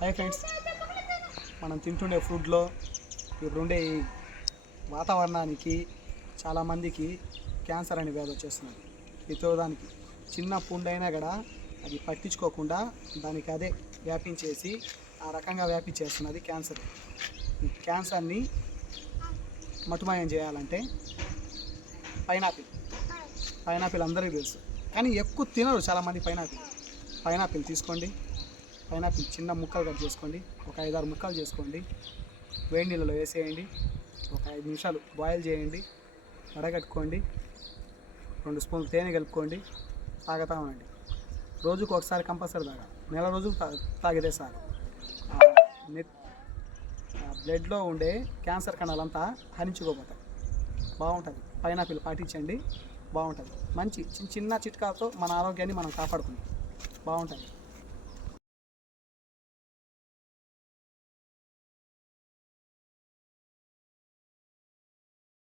Hi friends. మనం తింటుండే ఫుడ్లో ఇప్పుడుండే ఈ వాతావరణానికి చాలామందికి క్యాన్సర్ అనే వ్యాధి వచ్చేస్తున్నది ఇతో దానికి చిన్న పుండైనా కూడా అది పట్టించుకోకుండా దానికి అదే వ్యాపించేసి ఆ రకంగా వ్యాపించేస్తున్నది క్యాన్సర్ ఈ క్యాన్సర్ని మటుమాయం చేయాలంటే పైనాపిల్ పైనాపిల్ అందరికీ తెలుసు. కానీ ఎక్కువ తినరు చాలామంది పైనాపిల్ పైనాపిల్ తీసుకోండి. పైనాపిల్ చిన్న ముక్కలు కట్ చేసుకోండి. ఒక ఐదారు ముక్కలు చేసుకోండి. వేడి నీళ్ళలో వేసేయండి. ఒక ఐదు నిమిషాలు బాయిల్ చేయండి. వడగట్టుకోండి రెండు స్పూన్లు తేనె కలుపుకోండి. తాగుతా ఉండండి. రోజుకు ఒకసారి కంపల్సరీ తాగాలి. నెల రోజులు తా తాగితే సార్ బ్లడ్లో ఉండే క్యాన్సర్ కణాలంతా హరించుకోపోతాయి. బాగుంటుంది. పైనాపిల్ పాటించండి. బాగుంటుంది. మంచి చిన్న చిన్న చిట్కాలతో మన ఆరోగ్యాన్ని మనం కాపాడుకుందాం. బాగుంటుంది.